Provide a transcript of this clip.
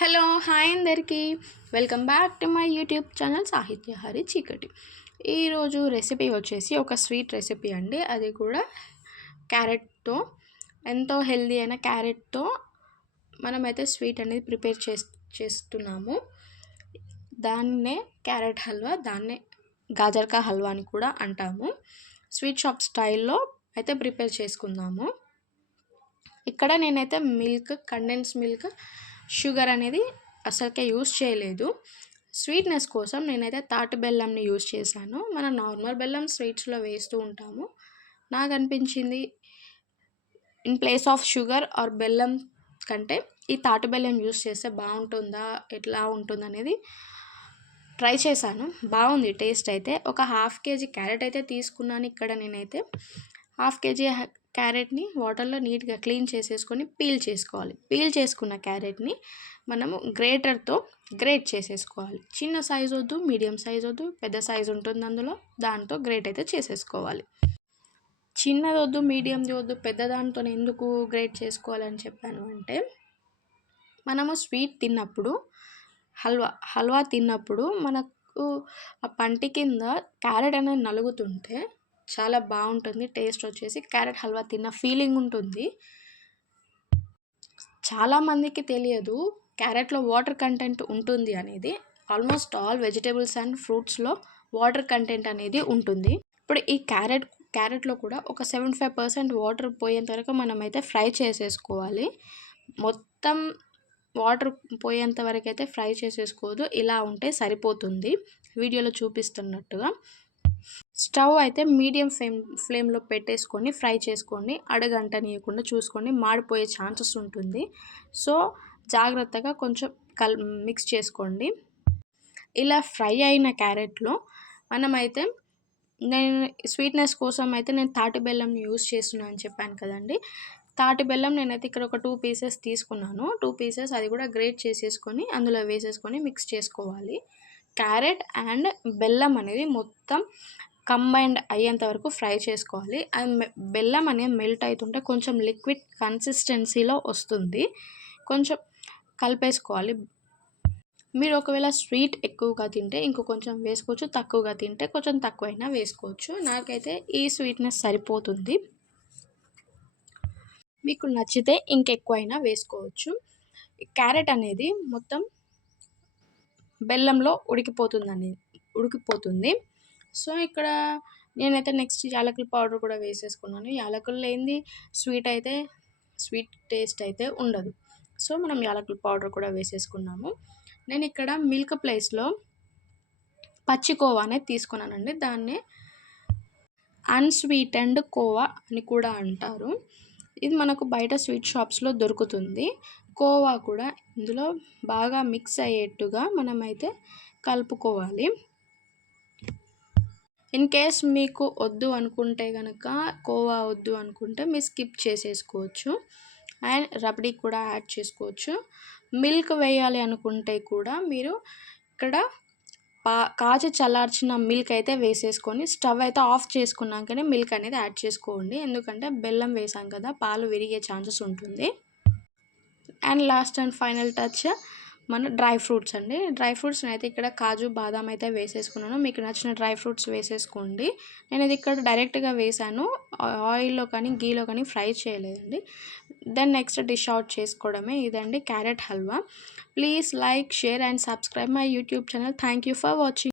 Hello hi అందరికీ. Welcome back to my YouTube channel Sahitya Hari చీకటి. ఈరోజు recipe వచ్చేసి ఒక స్వీట్ రెసిపీ అండి. అది కూడా క్యారెట్తో ఎంతో హెల్దీ అయిన క్యారెట్తో మనమైతే స్వీట్ అనేది ప్రిపేర్ చేస్ చేస్తున్నాము. దాన్నే క్యారెట్ హల్వా దాన్నే గాజర్కా హల్వా అని కూడా అంటాము. స్వీట్ షాప్ స్టైల్లో అయితే ప్రిపేర్ చేసుకుందాము. ఇక్కడ నేనైతే మిల్క్ కండెన్స్ మిల్క్ షుగర్ అనేది అసలుకే యూస్ చేయలేదు. స్వీట్నెస్ కోసం నేనైతే తాటి బెల్లంని యూస్ చేశాను. మన నార్మల్ బెల్లం స్వీట్స్లో వేస్తూ ఉంటాము. నాకు అనిపించింది in place of sugar or బెల్లం కంటే ఈ తాటి బెల్లం యూస్ చేస్తే బాగుంటుందా ఎట్లా ఉంటుంది అనేది ట్రై చేశాను. బాగుంది టేస్ట్ అయితే. ఒక హాఫ్ కేజీ క్యారెట్ అయితే తీసుకున్నాను ఇక్కడ నేనైతే. హాఫ్ కేజీ క్యారెట్ని వాటర్లో నీట్గా క్లీన్ చేసేసుకొని పీల్ చేసుకోవాలి. పీల్ చేసుకున్న క్యారెట్ని మనము గ్రేటర్తో గ్రేట్ చేసేసుకోవాలి. చిన్న సైజ్ వద్దు మీడియం సైజ్ వద్దు పెద్ద సైజ్ ఉంటుంది అందులో దాంతో గ్రేట్ అయితే చేసేసుకోవాలి. చిన్నది వద్దు మీడియంది వద్దు పెద్ద దాంతో ఎందుకు గ్రేట్ చేసుకోవాలని చెప్పాను అంటే మనము స్వీట్ తిన్నప్పుడు హల్వా హల్వా తిన్నప్పుడు మనకు ఆ పంటి కింద క్యారెట్ అనేది నలుగుతుంటే చాలా బాగుంటుంది. టేస్ట్ వచ్చేసి క్యారెట్ హల్వా తిన్న ఫీలింగ్ ఉంటుంది. చాలామందికి తెలియదు క్యారెట్లో వాటర్ కంటెంట్ ఉంటుంది అనేది. ఆల్మోస్ట్ ఆల్ వెజిటేబుల్స్ అండ్ ఫ్రూట్స్లో వాటర్ కంటెంట్ అనేది ఉంటుంది. ఇప్పుడు ఈ క్యారెట్ క్యారెట్లో కూడా ఒక సెవెంటీ ఫైవ్ పర్సెంట్ వాటర్ పోయేంత వరకు మనమైతే ఫ్రై చేసేసుకోవాలి. మొత్తం వాటర్ పోయేంత వరకు అయితే ఫ్రై చేసేసుకోదు. ఇలా ఉంటే సరిపోతుంది. వీడియోలో చూపిస్తున్నట్టుగా. స్టవ్ అయితే మీడియం ఫ్లేమ్ ఫ్లేమ్లో పెట్టేసుకొని ఫ్రై చేసుకోండి అడగంటనీయకుండా చూసుకోండి మాడిపోయే ఛాన్సెస్ ఉంటుంది. సో జాగ్రత్తగా కొంచెం కల్ మిక్స్ చేసుకోండి. ఇలా ఫ్రై అయిన క్యారెట్లో మనమైతే నేను స్వీట్నెస్ కోసం అయితే నేను తాటి బెల్లం యూస్ చేస్తున్నాను అని చెప్పాను కదండి. తాటి బెల్లం నేనైతే ఇక్కడ ఒక టూ పీసెస్ తీసుకున్నాను. టూ పీసెస్ అది కూడా గ్రేట్ చేసేసుకొని అందులో వేసేసుకొని మిక్స్ చేసుకోవాలి. క్యారెట్ అండ్ బెల్లం అనేది మొత్తం కంబైన్డ్ అయ్యేంత వరకు ఫ్రై చేసుకోవాలి. అది బెల్లం అనేది మెల్ట్ అవుతుంటే కొంచెం లిక్విడ్ కన్సిస్టెన్సీలో వస్తుంది. కొంచెం కలిపేసుకోవాలి. మీరు ఒకవేళ స్వీట్ ఎక్కువగా తింటే ఇంకో కొంచెం వేసుకోవచ్చు తక్కువగా తింటే కొంచెం తక్కువైనా వేసుకోవచ్చు. నాకైతే ఈ స్వీట్నెస్ సరిపోతుంది. మీకు నచ్చితే ఇంకెక్కువైనా వేసుకోవచ్చు. క్యారెట్ అనేది మొత్తం బెల్లంలో ఉడికిపోతుందని ఉడికిపోతుంది. సో ఇక్కడ నేనైతే నెక్స్ట్ యాలకుల పౌడర్ కూడా వేసేసుకున్నాను. యాలకులు లేనిది స్వీట్ అయితే స్వీట్ టేస్ట్ అయితే ఉండదు. సో మనం యాలకుల పౌడర్ కూడా వేసేసుకున్నాము. నేను ఇక్కడ మిల్క్ ప్లేస్లో పచ్చి కోవా అనేది తీసుకున్నానండి. దాన్ని అన్స్వీటెండ్ కోవా అని కూడా అంటారు. ఇది మనకు బయట స్వీట్ షాప్స్లో దొరుకుతుంది. కోవా కూడా ఇందులో బాగా మిక్స్ అయ్యేట్టుగా మనమైతే కలుపుకోవాలి. ఇన్ కేస్ మీకు వద్దు అనుకుంటే కనుక కోవా వద్దు అనుకుంటే మీరు స్కిప్ చేసేసుకోవచ్చు. అండ్ రబడీ కూడా యాడ్ చేసుకోవచ్చు. మిల్క్ వేయాలి అనుకుంటే కూడా మీరు ఇక్కడ పా కాచి చల్లార్చిన మిల్క్ అయితే వేసేసుకొని స్టవ్ అయితే ఆఫ్ చేసుకున్నాకనే మిల్క్ అనేది యాడ్ చేసుకోండి. ఎందుకంటే బెల్లం వేసాం కదా పాలు విరిగే ఛాన్సెస్ ఉంటుంది. And last and final touch మన డ్రై ఫ్రూట్స్ అండి. డ్రై ఫ్రూట్స్ అయితే ఇక్కడ కాజు బాదాం అయితే వేసేసుకున్నాను. మీకు నచ్చిన డ్రై ఫ్రూట్స్ వేసేసుకోండి. నేను ఇది ఇక్కడ డైరెక్ట్గా వేసాను. ఆయిల్లో కానీ గీలో కానీ ఫ్రై చేయలేదండి. దెన్ నెక్స్ట్ డిష్ అవుట్ చేసుకోవడమే ఇదండి carrot halwa. Please like share and subscribe my YouTube channel. Thank for watching.